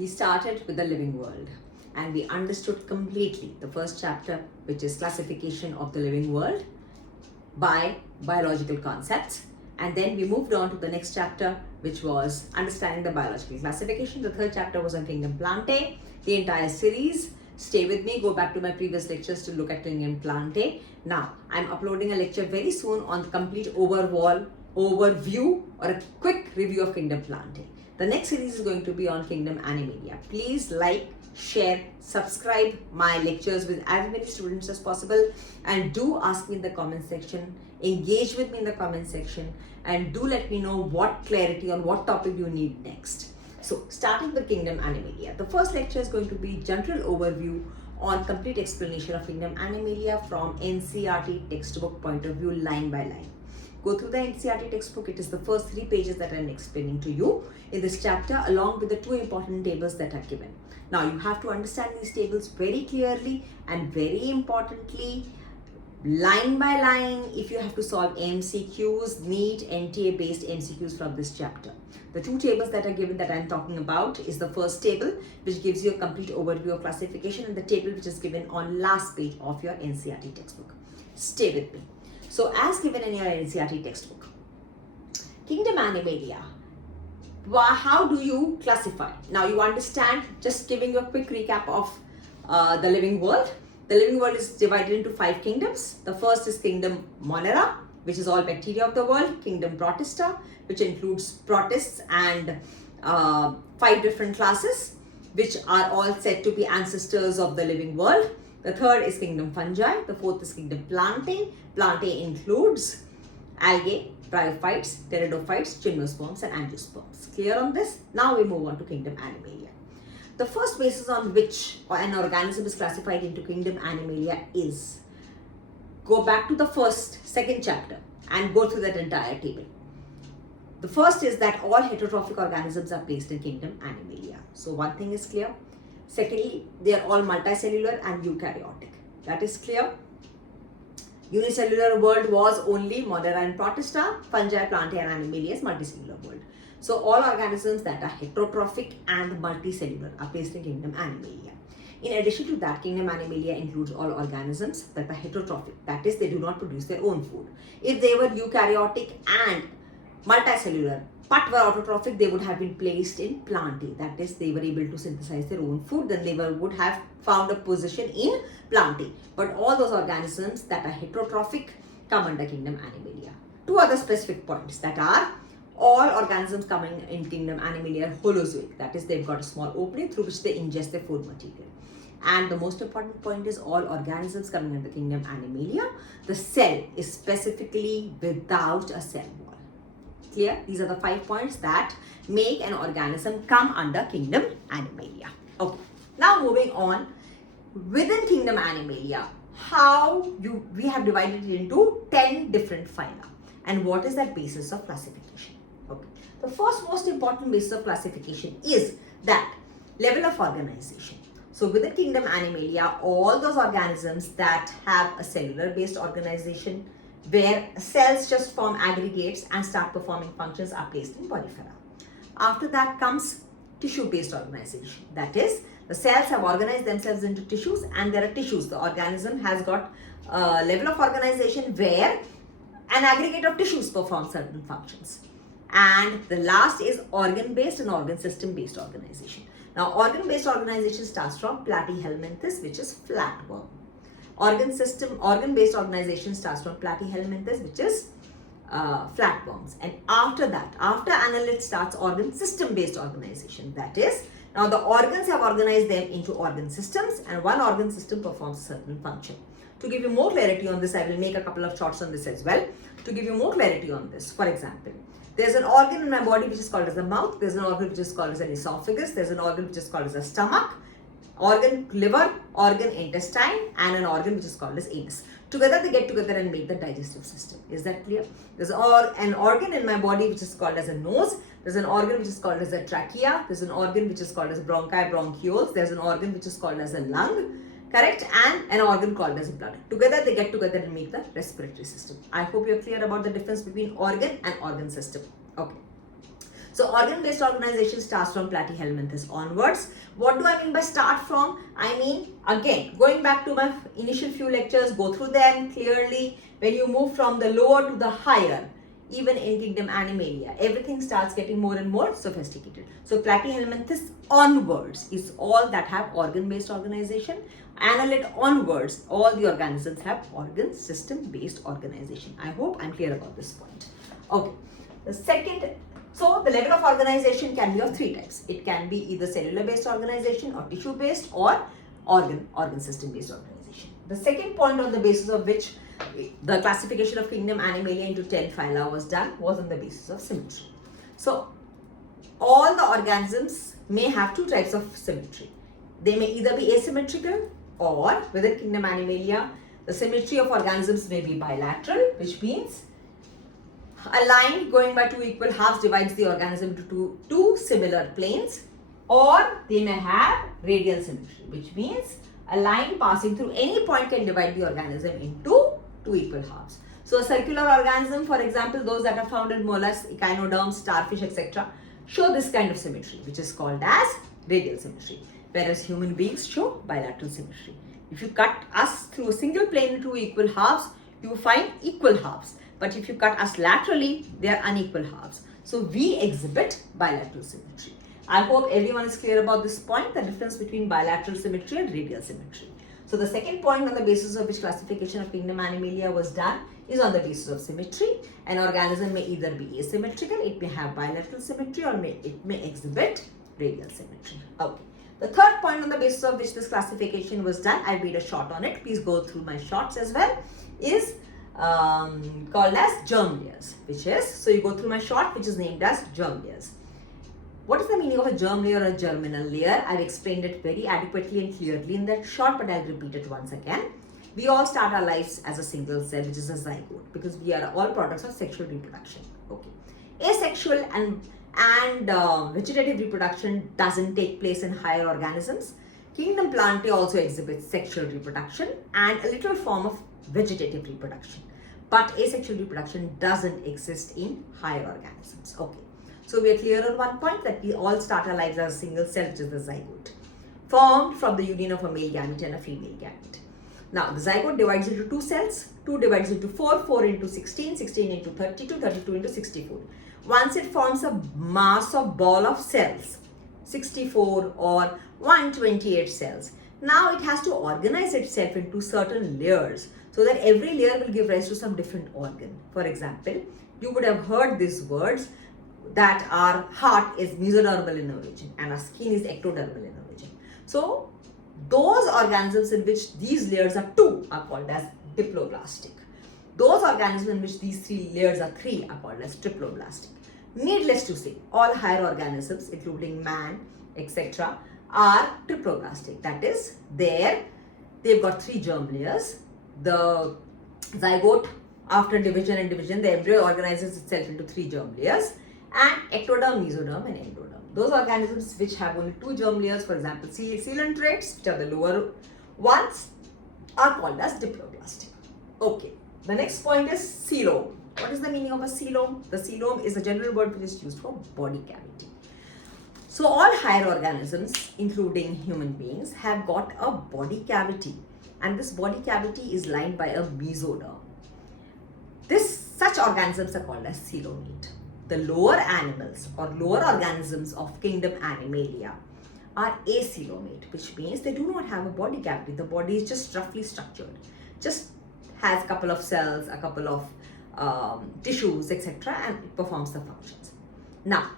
we started with the living world and we understood completely the first chapter, which is classification of the living world by biological concepts. And then we moved on to the next chapter, which was understanding the biological classification. The third chapter was on Kingdom Plantae. The entire series, stay with me, go back to my previous lectures to look at Kingdom Plantae. Now, I'm uploading a lecture very soon on the complete overview or a quick review of Kingdom Plantae. The next series is going to be on Kingdom Animalia. Please like, share, subscribe my lectures with as many students as possible, and do ask me in the comment section, engage with me in the comment section, and do let me know what clarity on what topic you need next. So starting with Kingdom Animalia, the first lecture is going to be general overview on complete explanation of Kingdom Animalia from NCERT textbook point of view, line by line. Go through the NCERT textbook. It is the first 3 pages that I'm explaining to you in this chapter, along with the 2 important tables that are given. Now you have to understand these tables very clearly, and very importantly, line by line, if you have to solve MCQs, NEET, NTA based MCQs from this chapter. The 2 tables that are given that I'm talking about is the first table, which gives you a complete overview of classification, and the table which is given on last page of your NCERT textbook. Stay with me. So as given in your NCERT textbook, Kingdom Animalia, how do you classify? Now you understand, just giving you a quick recap of the living world. The living world is divided into 5 kingdoms. The first is Kingdom Monera, which is all bacteria of the world. Kingdom Protista, which includes protists and 5 different classes, which are all said to be ancestors of the living world. The third is Kingdom Fungi. The fourth is Kingdom Plantae. Plantae includes algae, bryophytes, pteridophytes, gymnosperms and angiosperms. Clear on this? Now we move on to Kingdom Animalia. The first basis on which an organism is classified into Kingdom Animalia is, go back to the second chapter and go through that entire table. The first is that all heterotrophic organisms are placed in Kingdom Animalia. So one thing is clear. Secondly, they are all multicellular and eukaryotic. That is clear. Unicellular world was only Monera and Protista. Fungi, Plantae and Animalia is multicellular world. So all organisms that are heterotrophic and multicellular are placed in Kingdom Animalia. In addition to that, Kingdom Animalia includes all organisms that are heterotrophic. That is, they do not produce their own food. If they were eukaryotic and multicellular but were autotrophic, they would have been placed in Plantae. That is, they were able to synthesize their own food, then they would have found a position in Plantae. But all those organisms that are heterotrophic come under Kingdom Animalia. 2 other specific points that are, all organisms coming in Kingdom Animalia are holozoic. That is, they've got a small opening through which they ingest their food material. And the most important point is, all organisms coming under Kingdom Animalia, the cell is specifically without a cell wall. Clear? These are the 5 points that make an organism come under Kingdom Animalia. Okay. Now moving on, within Kingdom Animalia, we have divided it into 10 different phyla. And what is that basis of classification? Okay. The first most important basis of classification is that level of organization. So within Kingdom Animalia, all those organisms that have a cellular based organization, where cells just form aggregates and start performing functions, are placed in Polyphera. After that comes tissue-based organization. That is, the cells have organized themselves into tissues, and there are tissues. The organism has got a level of organization where an aggregate of tissues performs certain functions. And the last is organ-based and organ system-based organization. Now, organ-based organization starts from Platyhelminthes, which is flatworm. Organ-based organization starts from Platyhelminthes, which is flatworms. And after that, after annelid starts organ system-based organization. That is, now the organs have organized them into organ systems, and one organ system performs a certain function. To give you more clarity on this, I will make a couple of shots on this as well. To give you more clarity on this, for example, there's an organ in my body which is called as a mouth, there's an organ which is called as an esophagus, there's an organ which is called as a stomach, organ liver, organ intestine, and an organ which is called as anus. Together they get together and make the digestive system. Is that clear? There's an organ in my body which is called as a nose, there's an organ which is called as a trachea, there's an organ which is called as bronchi, bronchioles, there's an organ which is called as a lung, correct, and an organ called as blood. Together they get together and make the respiratory system. I hope you're clear about the difference between organ and organ system. Okay. So organ-based organization starts from platyhelminthes onwards. What do I mean by start from? I mean, again, going back to my initial few lectures, go through them clearly. When you move from the lower to the higher, even in kingdom Animalia, everything starts getting more and more sophisticated. So platyhelminthes onwards is all that have organ-based organization. Annelid onwards, all the organisms have organ system-based organization. I hope I'm clear about this point. Okay. The second, so the level of organization can be of three types. It can be either cellular-based organization or tissue-based or organ system-based organization. The second point on the basis of which the classification of kingdom Animalia into 10 phyla was done was on the basis of symmetry. So all the organisms may have two types of symmetry. They may either be asymmetrical or within kingdom Animalia, the symmetry of organisms may be bilateral, which means a line going by two equal halves divides the organism into two similar planes, or they may have radial symmetry, which means a line passing through any point can divide the organism into two equal halves. So a circular organism, for example, those that are found in mollusks, echinoderms, starfish, etc., show this kind of symmetry, which is called as radial symmetry, whereas human beings show bilateral symmetry. If you cut us through a single plane into equal halves, you find equal halves. But if you cut us laterally, they are unequal halves. So we exhibit bilateral symmetry. I hope everyone is clear about this point, the difference between bilateral symmetry and radial symmetry. So the second point on the basis of which classification of kingdom Animalia was done is on the basis of symmetry. An organism may either be asymmetrical, it may have bilateral symmetry, or it may exhibit radial symmetry. Okay. The third point on the basis of which this classification was done, I made a short on it, please go through my shorts as well, is called as germ layers, which is, so you go through my short which is named as germ layers. What is the meaning of a germ layer or a germinal layer? I've explained it very adequately and clearly in that short, but I'll repeat it once again. We all start our lives as a single cell, which is a zygote, because we are all products of sexual reproduction. Okay. Asexual and vegetative reproduction doesn't take place in higher organisms. Kingdom Plantae also exhibits sexual reproduction and a little form of vegetative reproduction. But asexual reproduction doesn't exist in higher organisms. Okay. So we are clear on one point, that we all start our lives as a single cell, which is the zygote, formed from the union of a male gamete and a female gamete. Now the zygote divides into two cells, 2 divides into 4, 4 into 16, 16 into 32, 32 into 64. Once it forms a mass of ball of cells, 64 or 128 cells. Now it has to organize itself into certain layers, so that every layer will give rise to some different organ. For example, you would have heard these words, that our heart is mesodermal in origin and our skin is ectodermal in origin. So those organisms in which these layers are 2 are called as diploblastic. Those organisms in which these 3 layers are 3 are called as triploblastic. Needless to say, all higher organisms, including man, etc., are triploblastic. That is, they've got 3 germ layers. The zygote, after division and division, the embryo organizes itself into 3 germ layers, and ectoderm, mesoderm and endoderm. Those organisms which have only 2 germ layers, for example, coelentrates, which are the lower ones, are called as diploblastic. Okay, the next point is coelom. What is the meaning of a coelom? The coelom is a general word which is used for body cavity. So all higher organisms, including human beings, have got a body cavity, and this body cavity is lined by a mesoderm. Such organisms are called as coelomate. The lower animals or lower organisms of kingdom Animalia are acoelomate, which means they do not have a body cavity. The body is just roughly structured, just has a couple of cells, a couple of tissues, etc., and it performs the functions. Now,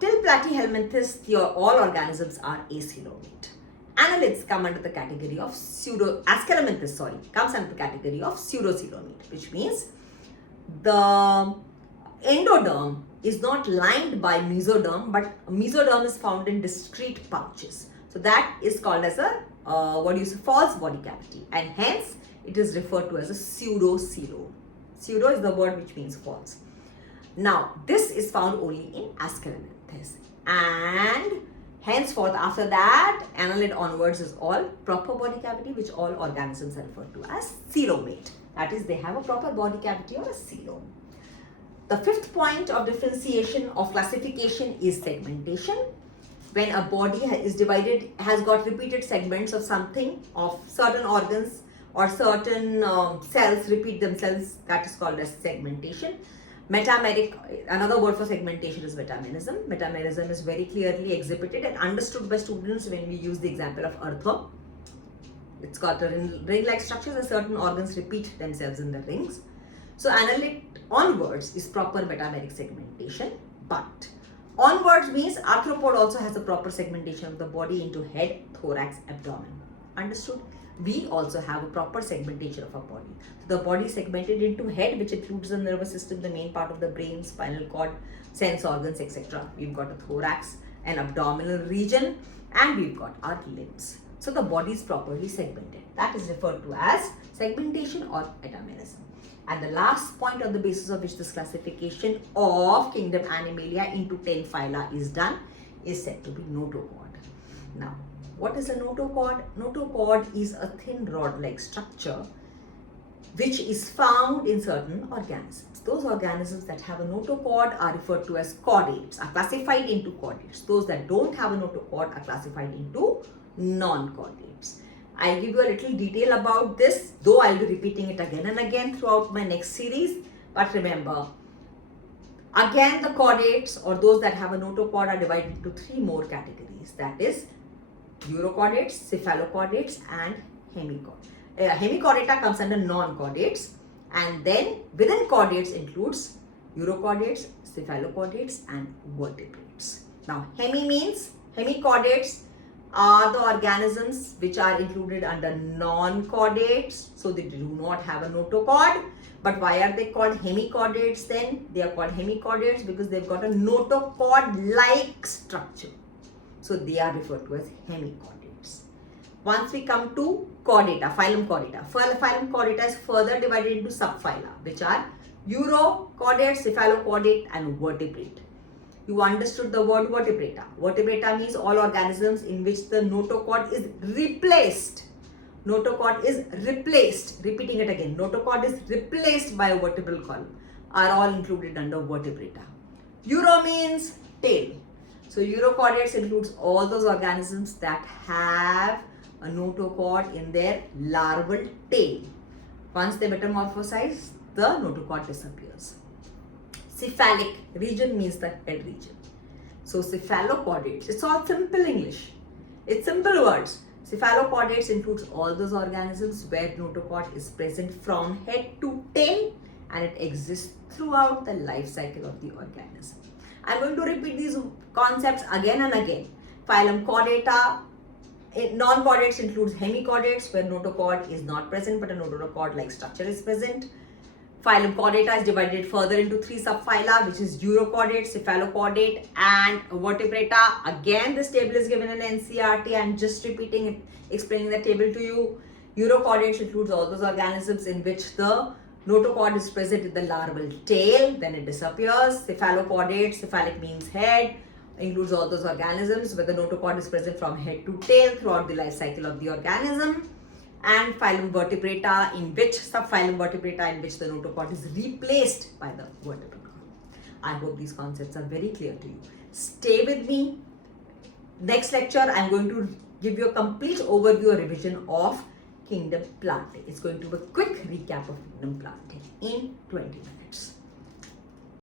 till platyhelminthes, all organisms are acoelomate. Annelids come under the category of comes under the category of pseudocoelomate, which means the endoderm is not lined by mesoderm, but mesoderm is found in discrete pouches. So that is called as a false body cavity, and hence it is referred to as a pseudocoelom. Pseudo is the word which means false. Now this is found only in Ascalominthes, and henceforth after that, annelid onwards is all proper body cavity, which all organisms are referred to as coelomate. That is, they have a proper body cavity or a coelom. the fifth point of differentiation of classification is segmentation. When a body is divided, has got repeated segments of something, of certain organs or certain cells repeat themselves, that is called as segmentation. Metameric, another word for segmentation is metamerism. Metamerism is very clearly exhibited and understood by students when we use the example of earthworm. It's got a ring-like structures and certain organs repeat themselves in the rings. So annelid onwards is proper metameric segmentation, but onwards means arthropod also has a proper segmentation of the body into head, thorax, abdomen. Understood? We also have a proper segmentation of our body. So the body is segmented into head, which includes the nervous system, the main part of the brain, spinal cord, sense organs, etc. We've got a thorax, an abdominal region, and we've got our limbs. So the body is properly segmented. That is referred to as segmentation or metamerism. And the last point on the basis of which this classification of kingdom Animalia into 10 phyla is done is said to be notochord. Now, what is a notochord? Notochord is a thin rod-like structure which is found in certain organisms. Those organisms that have a notochord are referred to as chordates, are classified into chordates. Those that don't have a notochord are classified into non-chordates. I'll give you a little detail about this, though I'll be repeating it again and again throughout my next series. But remember, again the chordates or those that have a notochord are divided into three more categories. That is urochordates, cephalochordates and hemichordates. Hemichordata comes under non-chordates, and then within chordates includes urochordates, cephalochordates and vertebrates. Now hemi means hemichordates are the organisms which are included under non-chordates, so they do not have a notochord. But why are they called hemichordates then? They are called hemichordates because they've got a notochord-like structure. So they are referred to as hemichordates. Once we come to chordata, phylum chordata. Phylum chordata is further divided into subphyla, which are urochordate, cephalochordate and vertebrate. You understood the word vertebrata. Vertebrata means all organisms in which the notochord is replaced. Notochord is replaced. Repeating it again. Notochord is replaced by a vertebral column. Are all included under vertebrata. Uro means tail. So urochordates includes all those organisms that have a notochord in their larval tail. Once they metamorphosize, the notochord disappears. Cephalic region means the head region. So cephalochordates, it's all simple English. It's simple words. Cephalochordates includes all those organisms where notochord is present from head to tail and it exists throughout the life cycle of the organism. I'm going to repeat these concepts again and again. Phylum chordata, non-chordates includes hemichordates where notochord is not present but a notochord-like structure is present. Phylum chordata is divided further into three subphyla, which is urochordate, cephalochordate and vertebrata. Again, this table is given in NCERT. I'm just repeating it, explaining the table to you. Urochordates includes all those organisms in which the notochord is present in the larval tail, then it disappears. Cephalochordate, cephalic means head, includes all those organisms where the notochord is present from head to tail throughout the life cycle of the organism. And phylum vertebrata, in which subphylum vertebrata in which the notochord is replaced by the vertebral column. I hope these concepts are very clear to you. Stay with me. Next lecture, I'm going to give you a complete overview or revision of kingdom plantae. It's going to be a quick recap of kingdom plantae in 20 minutes.